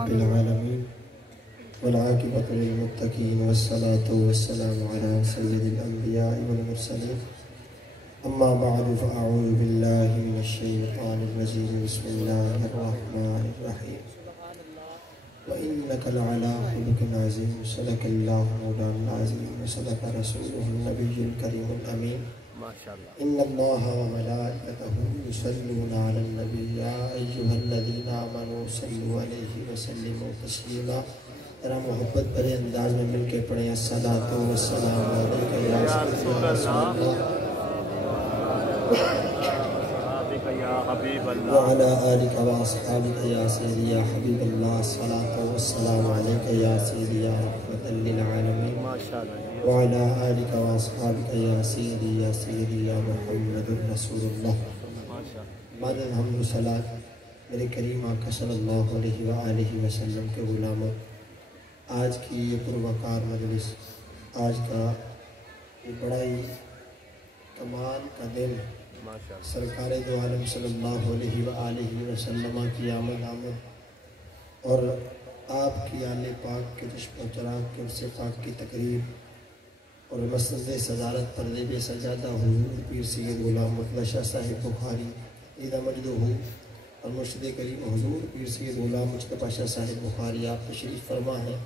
رب العالمين والعاقبة للمتقين والصلاة والسلام على سيد الأنبياء والمرسلين أما بعد فأعوذ بالله من الشيطان الرجيم بسم الله الرحمن الرحيم وإنك لعلى خلق عظيم صدق الله مولانا العظيم وصدق رسوله النبي الكريم الأمين إن الله وملائكته يصلون على النبي يا أيها الذين آمنوا صلوا عليه وسلموا تسليما ذرا محبت بھرے انداز میں مل کے پڑھیں الصلاۃ والسلام علیک یا رسول اللہ وعلى آلك وأصحابك يا سيدي يا حبيب الله الصلاة والسلام عليك يا سيدي يا رحمة للعالمين وعلى آلك وأصحابك يا سيدي يا سيدي يا محمد رسول الله بعد الحمد والصلاة میرے کریم آقا صلی اللہ علیہ وآلہ وسلم کے غلاموں، آج کی یہ پروقار مجلس، آج کا یہ بڑا ہی کمال کا دن، سرکار دو عالم صلی اللہ علیہ وآلہ وسلم کی آمد اور آپ کی آل پاک کے چشم و چراغ کے عرص پاک کی تقریب اور مسند صدارت پردے بے سجادہ حضور پیر سید غلام مرتضیٰ شاہ صاحب بخاری عیدہ مجدہ اور مرشد کریم حضور پیر سید غلام مصطفیٰ شاہ صاحب بخاری آپ تشریف فرما ہیں،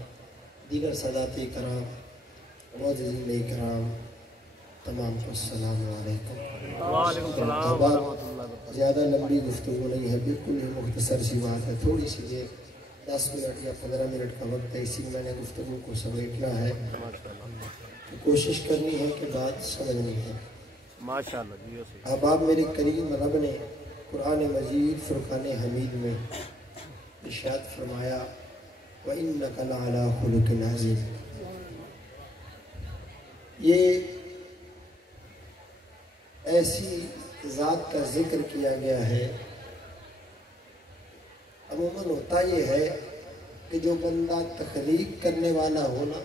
دیگر سادات کرام معززین کرام تمام کو السلام علیکم۔ زیادہ لمبی گفتگو نہیں ہے، بالکل ہی مختصر سی بات ہے، تھوڑی سی دیر 10 منٹ یا 15 منٹ کا وقت ہے، اسی میں نے گفتگو کو سمیٹنا ہے، کوشش کرنی ہے کہ بات سمجھنی ہے۔ اب آپ میرے کریم رب نے قرآن مجید فرقان حمید میں ارشاد فرمایا وَإِنَّكَ لَعَلَىٰ خُلُقٍ عَظِيمٍ، یہ ایسی ذات کا ذکر کیا گیا ہے۔ عموماً ہوتا یہ ہے کہ جو بندہ تخلیق کرنے والا ہونا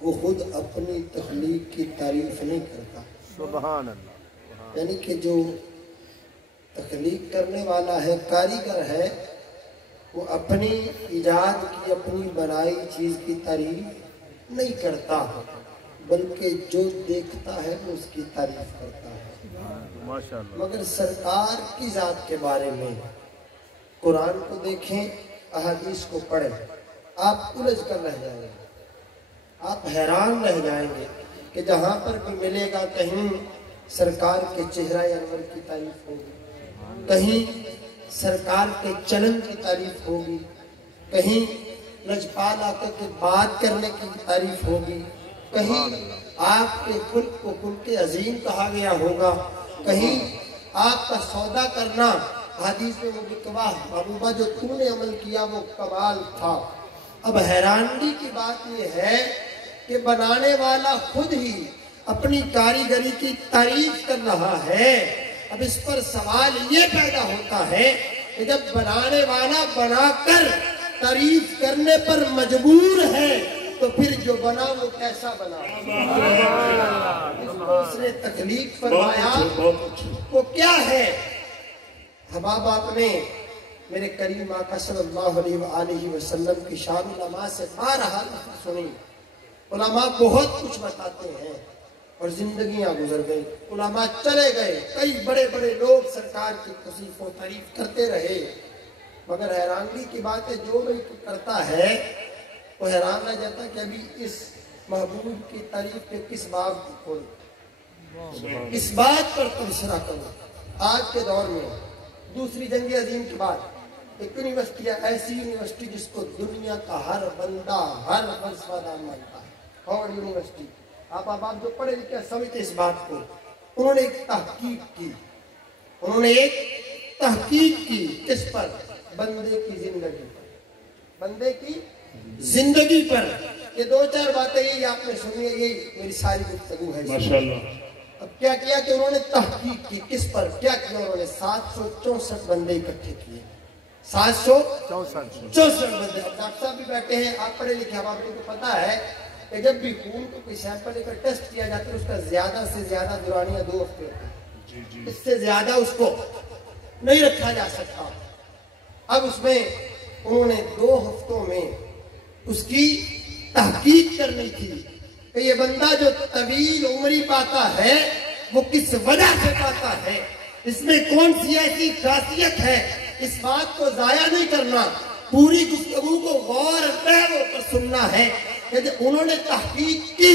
وہ خود اپنی تخلیق کی تعریف نہیں کرتا، سبحان اللہ، یعنی کہ جو تخلیق کرنے والا ہے، کاریگر ہے، وہ اپنی ایجاد کی، اپنی بنائی چیز کی تعریف نہیں کرتا، بلکہ جو دیکھتا ہے وہ اس کی تعریف کرتا ہے۔ مگر سرکار کی ذات کے بارے میں قرآن کو دیکھیں، احادیث کو پڑھیں، آپ الجھ کر رہ جائیں گے، آپ حیران رہ جائیں گے کہ جہاں پر بھی ملے گا کہیں سرکار کے چہرہ انور کی تعریف ہوگی، کہیں سرکار کے چلن کی تعریف ہوگی، کہیں لجپال آقا کے بات کرنے کی تعریف ہوگی، کہیں آپ کے خلق کو خلق عظیم کہا گیا ہوگا، کہیں آپ کا سودا کرنا حدیث میں وہ بکواہ محبوبہ جو تو نے عمل کیا وہ کمال تھا۔ اب حیرانی کی بات یہ ہے کہ بنانے والا خود ہی اپنی کاریگری کی تعریف کر رہا ہے۔ اب اس پر سوال یہ پیدا ہوتا ہے کہ جب بنانے والا بنا کر تعریف کرنے پر مجبور ہے تو پھر جو بنا وہ کیسا بنا؟ اس نے تخلیق فرمایا وہ کیا ہے؟ حباب آپ نے میرے کریم آقا صلی اللہ علیہ وآلہ وسلم کی شان علماء سے بارہا سنی، علماء بہت کچھ بتاتے ہیں اور زندگیاں گزر گئی، علماء چلے گئے، کئی بڑے بڑے لوگ سرکار کی توصیف و تعریف کرتے رہے، مگر حیرانی کی بات ہے جو بھی کرتا ہے وہ حیران رہ جاتا کہ ابھی اس محبوب کی تعریف پہ کس بات کھولوں، اس بات پر تبصرہ کروں۔ آج کے دور میں دوسری جنگ عظیم کے بعد ایک یونیورسٹی ہے، ایسی یونیورسٹی جس کو دنیا کا ہر بندہ ہر فلسفہ دان مانتا ہے، ہارورڈ یونیورسٹی۔ آپ جو پڑھے لکھے سمجھتے اس بات کو، انہوں نے ایک تحقیق کی، انہوں نے ایک تحقیق کی کس پر؟ بندے کی زندگی پر، بندے کی زندگی پر۔ یہ دو چار باتیں یہی آپ نے سنی ہے، یہی میری ساری گفتگو ہے ماشاءاللہ۔ اب کیا کیا کہ انہوں نے تحقیق کی کس پر؟ کیا کیا انہوں نے 764 بندے اکٹھے کیے، 764 بندے۔ اب ڈاکٹر صاحب بھی بیٹھے ہیں، آپ پڑھے لکھے، اب آپ کو پتا ہے کہ جب بھی خون کو کوئی سیمپل لے کر ٹیسٹ کیا جاتا ہے اس کا زیادہ سے زیادہ دورانیہ 2 ہفتے ہوتے ہیں، اس سے زیادہ اس کو نہیں رکھا جا سکتا۔ اب اس میں उन्होंने 2 हफ्तों में उसकी तहकीक करनी थी कि ये बंदा जो तवील उम्री पाता है वो किस वजह से पाता है, इसमें कौन सी ऐसी खासियत है। इस बात को जाया नहीं करना, पूरी गुफ्तगू को गौर कर सुनना है। यदि उन्होंने तहकीक की,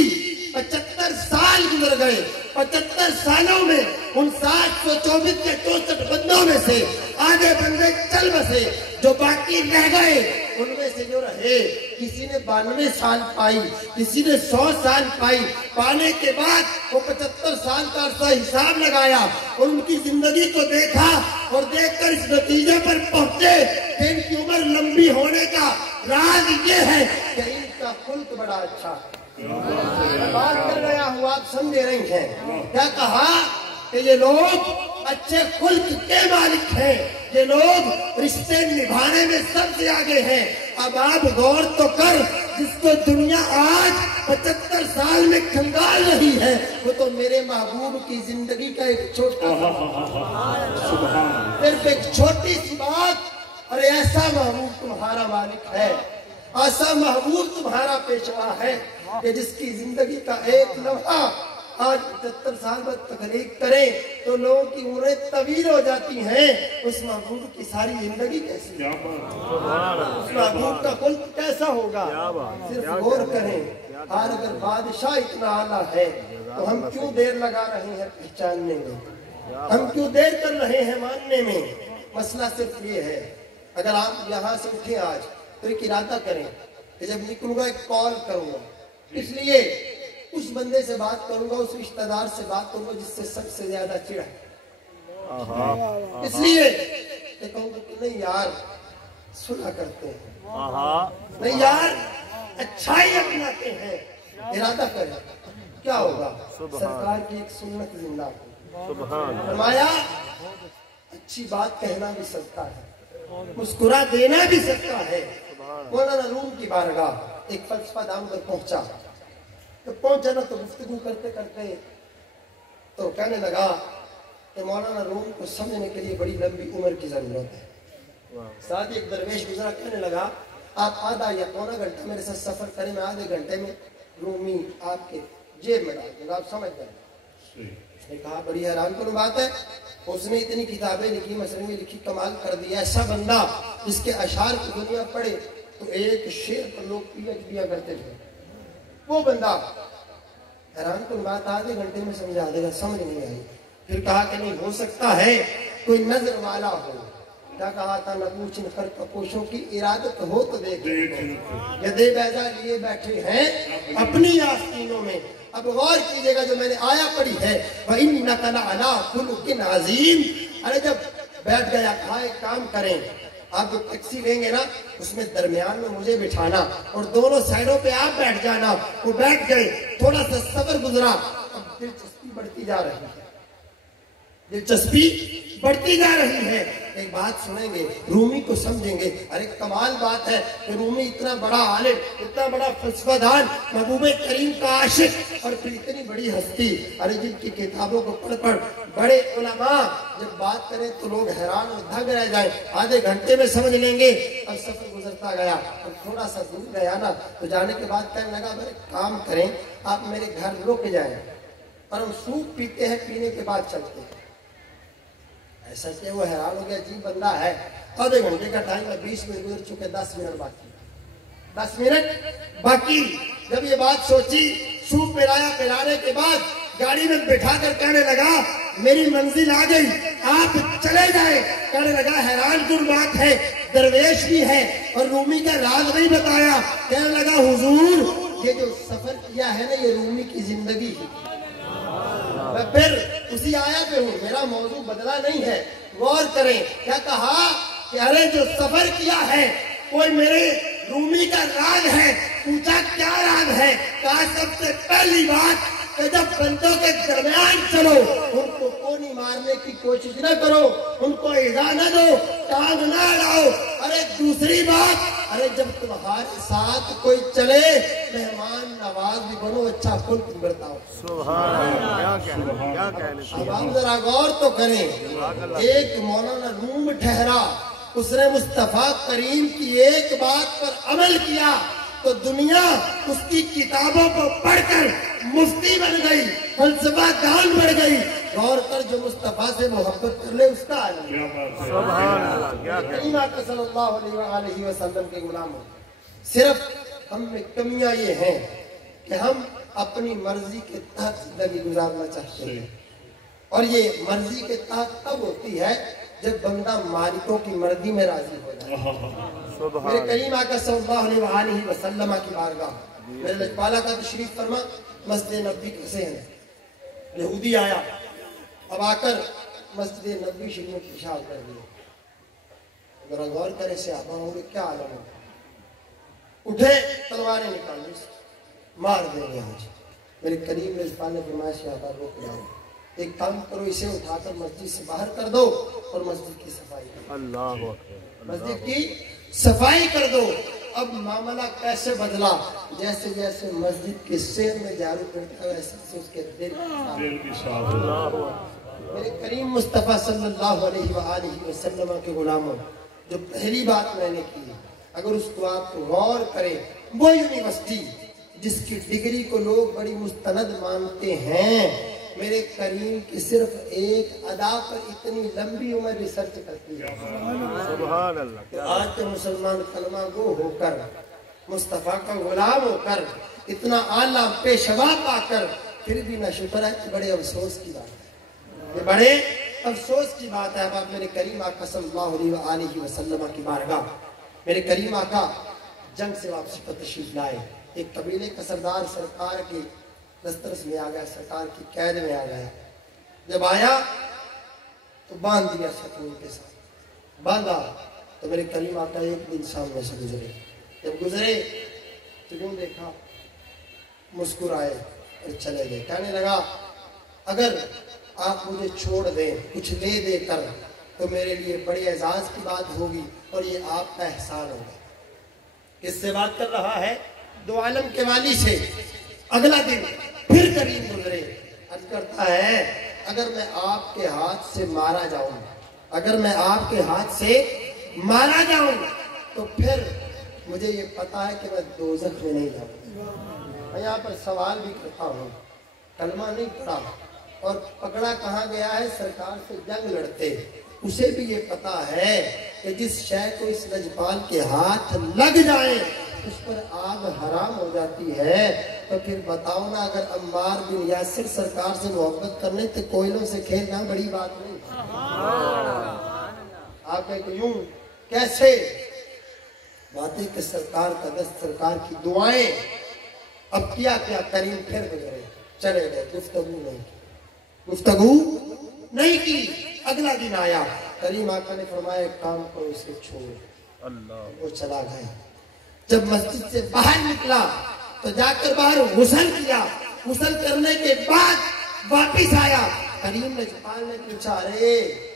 75 साल गुजर गए, 75 सालों में उन 724 के 64 बंदों में से आधे बंदे चल बसे, जो बाकी रह गए उनमें से जो रहे, किसी ने 92 साल पाई, किसी ने 100 साल पाई। पाने के बाद वो 75 साल का अरसा हिसाब लगाया और उनकी जिंदगी को देखा और देखकर इस नतीजे पर पहुंचे कि इनकी उम्र लंबी होने का राज ये है कि इनका खुल्क बड़ा अच्छा है। मैं बात कर रहा हूँ, आप समझे रही हैं। क्या कहा कि ये लोग अच्छे खुल्क के मालिक हैं, ये लोग रिश्ते निभाने में सबसे आगे हैं। अब आप गौर तो कर, जिसको दुनिया आज 75 साल में खंगाल रही है, वो तो मेरे महबूब की जिंदगी का एक छोटा सिर्फ एक छोटी सी बात। और ऐसा महबूब तुम्हारा मालिक है, ऐसा महबूब तुम्हारा पेशवा है कि जिसकी जिंदगी का एक लम्हा आज 75 साल बाद तकलीफ करें तो लोगों की उम्रें तवील हो जाती हैं। उस महबूब की सारी जिंदगी कैसी, उस महबूब का खुल्क कैसा होगा, सिर्फ गौर करें। और अगर बादशाह इतना आला है तो हम क्यों देर लगा रहे हैं पहचानने में, हम क्यों देर कर रहे हैं मानने में। मसला सिर्फ ये है, अगर आप यहाँ से उठे आज तो एक इरादा करें कि जब निकलूंगा एक कॉल करूंगा, इसलिए उस बंदे से बात करूंगा, उस रिश्तेदार से बात करूंगा जिससे सबसे ज्यादा चिढ़ है, इसलिए कहूंगा कि नहीं यार सुना करते हैं, नहीं यार अच्छाई अपनाते हैं। इरादा करें, क्या होगा, सरकार की एक सुन्नत जिंदा हो। फरमाया अच्छी बात कहना भी सदका है, मुस्कुरा देना भी सदका है। मौलाना रूम की बारगाह एक फलसफा दाम पर पहुंचा, तो पहुंचा ना तो गुफ्तगू करते करते तो कहने लगा कि मौलाना रूम को समझने के लिए बड़ी लंबी उम्र की जरूरत है। साथ ही एक दरवेश गुजरा, कहने लगा आप आधा या पौना घंटा मेरे साथ सफर करें, मैं आधे घंटे में रूमी आपके जेब में डाल दूंगा, आप समझ जाएंगे। उसने कहा बड़ी हैरान कुन बात है, उसने इतनी किताबें लिखी, मसले लिखी, कमाल कर दिया। ऐसा बंदा जिसके अशार की दुनिया पढ़े तो एक शेर पर लोग पीएचडी करते थे, वो बंदा हैरान कुन बात आधे घंटे में समझा देगा, समझ नहीं आई। फिर कहा कि नहीं हो सकता है कोई नजर वाला हो। क्या कहा था, न पूछ न कर कपोशों की इरादत हो तो देख। ये दे बैजा लिए बैठे हैं अपनी आस्तीनों में। अब गौर कीजिएगा जो मैंने आया पढ़ी है, वह इन्नका लअला खुलुकिन अज़ीम। अरे जब बैठ गया, कहा एक काम करें, आप जो टैक्सी लेंगे ना उसमें दरमियान में मुझे बिठाना और दोनों साइडों पे आप बैठ जाना। वो बैठ गए, थोड़ा सा सफर गुजरा, अब दिलचस्पी बढ़ती जा रही है, दिलचस्पी बढ़ती जा रही है। एक बात सुनेंगे, रूमी को समझेंगे। अरे कमाल बात है कि रूमी इतना बड़ा आलिम, इतना बड़ा फलसफादान, महबूबे करीम का आशिक और फिर इतनी बड़ी हस्ती। अरे जिनकी किताबों को पढ़ पढ़ बड़े उलमा जब बात करें तो लोग हैरान और दंग रह जाए, आधे घंटे में समझ लेंगे। अब सफर गुजरता गया और थोड़ा सा दूर गया ना तो जाने के बाद कहने लगा मेरे काम करें, आप मेरे घर रुक जाए और हम सूप पीते हैं, पीने के बाद चलते हैं। ऐसा क्या, वो हैरान हो गया, जी बंदा है। आधे घंटे का टाइम है, 20 मिनट गुजर चुके, 10 मिनट बाकी, 10 मिनट बाकी। जब ये बात सोची, सूप पिलाया, पिलाने के बाद गाड़ी में बिठा कर कहने लगा मेरी मंजिल आ गई, आप चले जाए। कहने लगा हैरान कुन बात है, दरवेश भी है और रूमी का राज नहीं बताया। कहने लगा हुजूर ये जो सफर किया है ना ये रूमी की जिंदगी है। मैं फिर उसी आया पे हूँ, मेरा मौजू बदला नहीं है। गौर करें, क्या कहा कि अरे जो सफर किया है कोई मेरे रूमी का राज है। पूछा क्या राज है? कहा सबसे पहली बात कि जब बंदों के दरमियान चलो उनको कोनी मारने की कोशिश न करो, उनको इजा न दो, टांग न लाओ। अरे दूसरी बात, अरे जब तुम्हारे साथ कोई चले मेहमान नवाज भी बनो, अच्छा खुल्क बरताओ। अब हम जरा गौर तो करें, एक मौलाना रूम ठहरा اس نے مصطفیٰ کریم کی ایک بات پر عمل کیا تو دنیا اس کی کتابوں کو پڑھ کر مفتی بن گئی، فلسفہ دان بن گئی۔ غور کر، جو مصطفیٰ سے محبت کر لے اس کا عالم۔ سبحان اللہ، کیا کریم آقا صلی اللہ علیہ وآلہ وسلم کے غلام ہو۔ صرف ہم میں کمیاں یہ ہیں کہ ہم اپنی مرضی کے تحت زندگی گزارنا چاہتے ہیں، اور یہ مرضی کے تحت تب ہوتی ہے جب بندہ مالکوں کی مرضی میں راضی ہو جائے۔ میرے کریم آقا صلی اللہ علیہ وآلہ وسلم کی بارگاہ میرے لجپالہ کا تشریف فرما مسجد نبوی کیسے ہیں؟ یہودی آیا، اب آ کر مسجد نبوی شریف میں پیشاب کر دیا۔ ذرا غور کرے صحابہ ہوں گے کیا عالم ہو، اٹھے تلواریں نکال لی، مار دیں گے آج۔ میرے کریم لجپال نے فرمایا صحابہ روک جاؤ، ایک کام کرو، اسے اٹھا کر مسجد سے باہر کر دو اور مسجد کی صفائی کر دو۔ اللہ مسجد کی صفائی کر دو۔ اب معاملہ کیسے بدلا؟ جیسے جیسے مسجد کے سیر میں جارو کرتا ہے ویسے سے اس کے دل کی صاف۔ میرے کریم مصطفیٰ صلی اللہ علیہ وآلہ وسلم کے غلاموں، جو پہلی بات میں نے کی، اگر اس کو آپ غور کریں، وہ یونیورسٹی جس کی ڈگری کو لوگ بڑی مستند مانتے ہیں، میرے کریم کی صرف ایک ادا پر اتنی لمبی عمر ریسرچ کرتی ہے۔ سبحان اللہ، تو آج کے مسلمان کلمہ گو ہو کر، مصطفیٰ کا غلام ہو کر، اتنا اعلیٰ پیشوا پا کر پھر بھی نہ شکر ہے، کہ بڑے افسوس کی بات ہے، یہ بڑے افسوس کی بات ہے۔ اب آپ میرے کریم آقا صلی اللہ علیہ وآلہ وسلم کی بارگاہ، میرے کریم آقا جنگ سے واپسی پر تشریف لائے، ایک قبیلے کا سردار سرکار کی دسترس میں آ گیا، سرکار کی قید میں آ گیا۔ جب آیا تو باندھ دیا ستون کے ساتھ، باندھا تو میرے کریم آقا ایک دن سامنے سے گزرے، جب گزرے تو یوں دیکھا، مسکرائے اور چلے گئے۔ کہنے لگا اگر آپ مجھے چھوڑ دیں کچھ لے دے کر تو میرے لیے بڑی اعزاز کی بات ہوگی اور یہ آپ کا احسان ہوگا۔ کس سے بات کر رہا ہے؟ دو عالم کے والی سے۔ اگلا دن پھر کریم گزرے، عرض کرتا ہے اگر میں آپ کے ہاتھ سے مارا جاؤں، اگر میں آپ کے ہاتھ سے مارا جاؤں تو پھر مجھے یہ پتا ہے کہ میں دوزخ میں نہیں جاؤں۔ میں یہاں پر سوال بھی کرتا ہوں، کلمہ نہیں پڑھا اور پکڑا کہاں گیا ہے؟ سرکار سے جنگ لڑتے، اسے بھی یہ پتا ہے کہ جس شے کو اس لجپال کے ہاتھ لگ جائے اس پر آگ حرام ہو جاتی ہے، تو پھر بتاؤ نا، اگر عمار بن یاسر سرکار سے محبت کرنے تو کوئلوں سے کھیلنا بڑی بات نہیں۔ آپ نے یوں کیسے باتیں کہ سرکار کا دست، سرکار کی دعائیں۔ اب کیا کریم پھر گزرے، چلے گئے، گفتگو نہیں کی۔ اگلا دن آیا، کریم آقا نے فرمایا ایک کام کرو، اسے چھوڑ۔ اللہ، وہ چلا گیا۔ جب مسجد سے باہر نکلا تو جا کر باہر غسل کیا، غسل کرنے کے بعد واپس آیا، کریم لجپال نے پوچھا ارے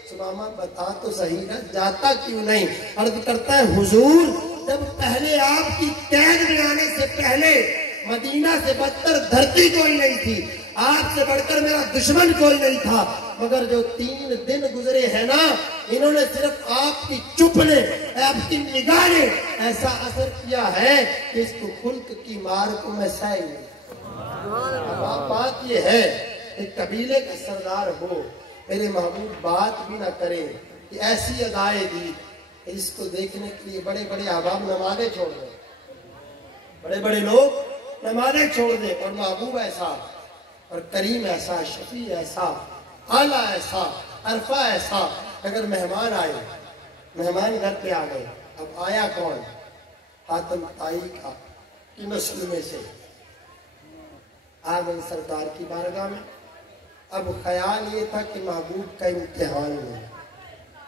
سمامہ بتا تو صحیح نا، جاتا کیوں نہیں؟ عرض کرتا ہے حضور جب پہلے آپ کی قید میں آنے سے پہلے مدینہ سے بدتر دھرتی کوئی نہیں تھی، آپ سے بڑھ کر میرا دشمن کوئی نہیں تھا، مگر جو 3 دن گزرے ہیں نا، انہوں نے صرف آپ کی چپ نے، آپ کی نگاہ نے ایسا اثر کیا ہے کہ اس کو خلق کی مار کو میں سہہ نہیں۔ اب بات یہ ہے کہ قبیلے کا سردار ہو، میرے محبوب بات بھی نہ کرے کہ ایسی ادائیں دی کہ اس کو دیکھنے کے لیے بڑے بڑے احباب نمازیں چھوڑ دیں، بڑے بڑے لوگ نمازیں چھوڑ دیں، اور محبوب ایسا اور کریم ایسا، شفیع ایسا، اعلیٰ ایسا، عرفہ ایسا۔ اگر مہمان آئے، مہمان گھر پہ آ گئے، اب آیا کون؟ حاتم طائی کی نسل میں سے آ گئے سرکار کی بارگاہ میں۔ اب خیال یہ تھا کہ محبوب کا امتحان میں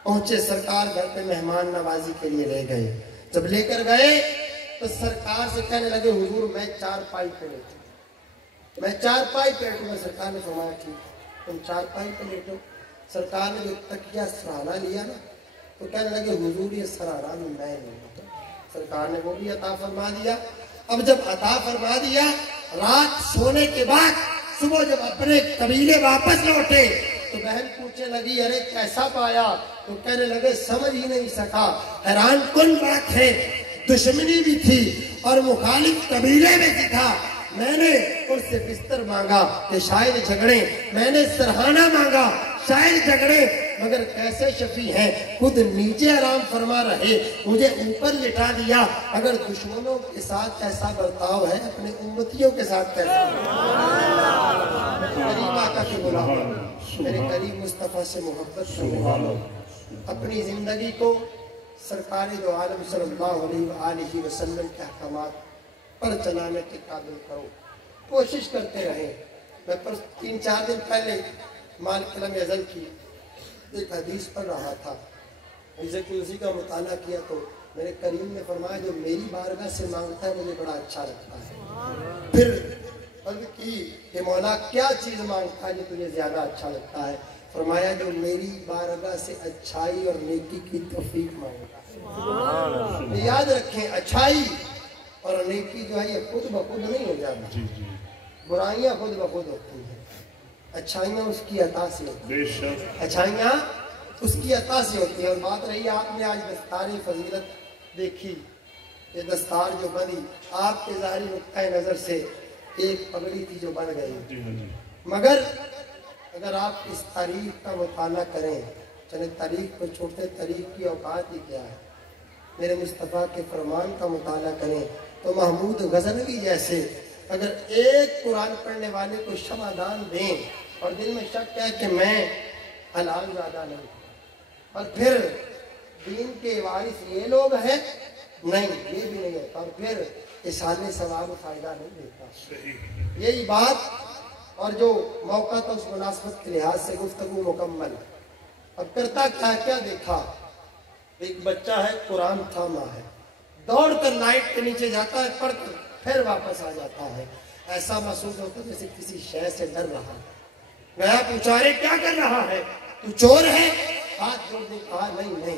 پہنچے، سرکار گھر پہ مہمان نوازی کے لیے لے گئے۔ جب لے کر گئے تو سرکار سے کہنے لگے حضور میں 4 پائی پہ لیٹوں، میں 4 پائی پہ لیٹوں گا۔ سرکار نے فرمایا ٹھیک، تم 4 پائی پہ لیٹو۔ سرکار نے جو تکیہ سرہانا لیا نا تو کہنے لگے حضور یہ سرہانا میں نہیں لیتا۔ سرکار نے وہ بھی عطا فرما دیا۔ اب جب عطا فرما دیا، رات سونے کے بعد صبح جب اپنے قبیلے واپس لوٹے تو بہن پوچھنے لگی ارے کیسا پایا؟ तो कहने लगे समझ ही नहीं सका। हैरान कौन बात है, दुश्मनी भी थी और मुखालिफ कबीले में भी था। मैंने उससे बिस्तर मांगा कि शायद झगड़े, मैंने सरहाना मांगा शायद झगड़े, मगर कैसे शफी हैं, खुद नीचे आराम फरमा रहे, मुझे ऊपर लिटा दिया। अगर दुश्मनों के साथ ऐसा बर्ताव है, अपने उम्मतियों के साथ कैसा? करीम आका की गुलाम, मेरे करीम मुस्तफा से मोहब्बत करने वालों, अपनी जिंदगी को सरकारी दो आलम सल्लल्लाहु अलैहि वसल्लम के अहकामात पर चलाने के काबिल करो, कोशिश करते रहे। मैं 3-4 दिन पहले मालिक अज़ल की एक हदीस पढ़ रहा था, इसे कुर्सी का मुताला किया तो मेरे करीम ने फरमाया जो मेरी बारगाह से मांगता है मुझे बड़ा अच्छा लगता है। फिर अर्ज़ की कि मौला क्या चीज़ मांगता है जो तुझे ज़्यादा अच्छा लगता है? फरमाया जो मेरी बारगाह से अच्छाई और नेकी की तौफीक मांगता है। याद रखें, अच्छाई और नेकी जो है ये खुद ब खुद नहीं हो जाती, बुराइयां खुद ब खुद होती हैं, अच्छाइयाँ उसकी अता से होती हैं, अच्छाइयाँ उसकी अता से होती है। और बात रही आपने आज दस्तारी फजीलत देखी, ये दस्तार जो बनी आपके ज़ाहिरी नुक्ता नज़र से एक पगड़ी थी जो बन गई, मगर अगर आप इस तारीख का मुताला करें, चले तारीख को छोड़ते, तारीख की औकात ही क्या है, मेरे मुस्तफ़ा के फरमान का मुताला करें तो महमूद गज़नवी जैसे अगर एक कुरान पढ़ने वाले को क्षमादान दें और दिल में शक है कि मैं हलाल ज़्यादा नहीं, और फिर दीन के वारिस ये लोग हैं, नहीं ये भी नहीं होता, और फिर इसाले सवाब फ़ायदा नहीं देता। यही बात और जो मौका था उस मुनासबत के लिहाज से गुफ्तगू मुकम्मल। अब करता क्या देखा, एक बच्चा है कुरान थामा है, दौड़ कर लाइट के नीचे जाता है, पढ़कर फिर वापस आ जाता है, ऐसा महसूस होता है जैसे किसी शय से डर रहा है। गया पूछा अरे क्या कर रहा है, तू चोर है? हाथ जोड़ दे, कहा नहीं,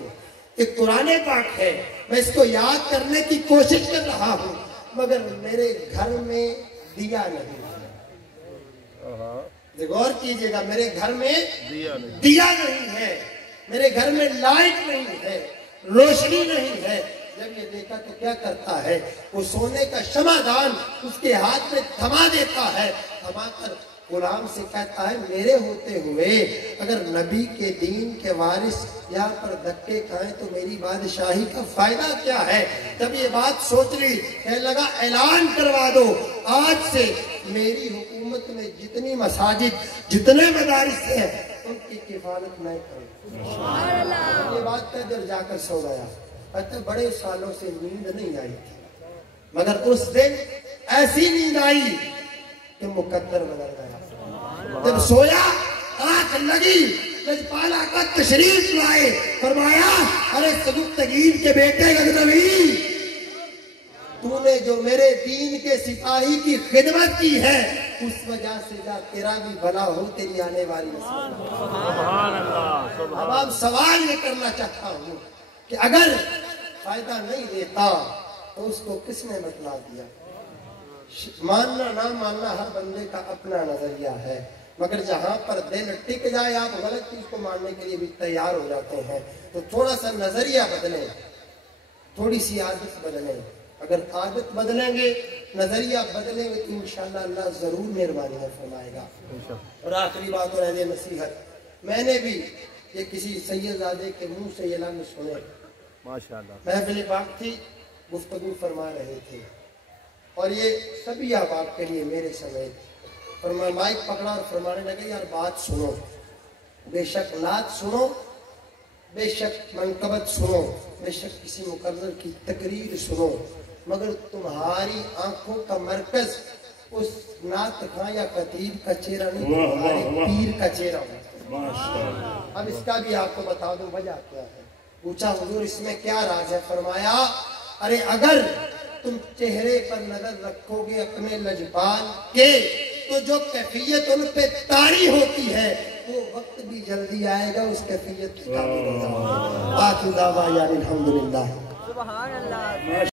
एक कुरान पाक है, मैं इसको याद करने की कोशिश कर रहा हूँ, मगर मेरे घर में दिया नहीं है। गौर कीजिएगा, मेरे घर में दिया नहीं है, मेरे घर में लाइट नहीं है, रोशनी नहीं है। जब ये देखा तो क्या करता है, वो सोने का क्षमादान उसके हाथ में थमा देता है, थमाकर गुलाम से कहता है मेरे होते हुए अगर नबी के दीन के वारिस यहाँ पर धक्के खाएं तो मेरी बादशाही का फायदा क्या है। जब ये बात सोच ली, कहने लगा ऐलान करवा दो आज से मेरी हुकूमत में जितनी मसाजिद जितने मदारिस हैं उनकी किफालत मैं करूँ। ये बात कहकर जाकर सो गया। कहते बड़े सालों से नींद नहीं आई थी, मगर उस दिन ऐसी नींद आई कि मुकद्दर बदल गया। जब सोया आंख लगी, लजपाला का तशरीफ लाए, फरमाया अरे सदुक्तगीर के बेटे गजनवी, तूने जो मेरे दीन के सिपाही की खिदमत की है उस वजह से जा तेरा भी भला हो, तेरी आने वाली अब आप सवाल ये करना चाहता हूँ कि अगर फायदा नहीं देता तो उसको किसने बतला दिया। मानना ना मानना हर बंदे का अपना नजरिया है, मगर जहां पर दिल टिक जाए आप गलत चीज को मानने के लिए भी तैयार हो जाते हैं। तो थोड़ा सा नजरिया बदले, थोड़ी सी आदत बदले। अगर आदत बदलेंगे, नजरिया बदलेंगे तो इंशाअल्लाह अल्लाह जरूर मेहरबानी फरमाएगा। और आखिरी बात और है नसीहत, मैंने भी ये किसी सैयदजादे के मुंह से ये लफ्ज़ सुने, माशाअल्लाह महफिल पाक थी, गुफ्तगू फरमा रहे थे और ये सभी अहबाब के लिए मेरे समेत फरमा माइक पकड़ा और फरमाने लगे यार बात सुनो, बेशक नात सुनो, बेशक मनकबत सुनो, बेशक किसी मुकर्रर की तकरीर सुनो, मगर तुम्हारी आंखों का मरकज उस नात खां या खतीब का चेहरा नहीं, तुम्हारे पीर का चेहरा होगा। अब इसका भी आपको बता दूं वजह क्या है। पूछा हुजूर इसमें क्या राज है? फरमाया अरे अगर तुम चेहरे पर नजर रखोगे अपने लजपाल के तो जो कैफियत उन पे तारी होती है वो वक्त भी जल्दी आएगा उस कैफियत की।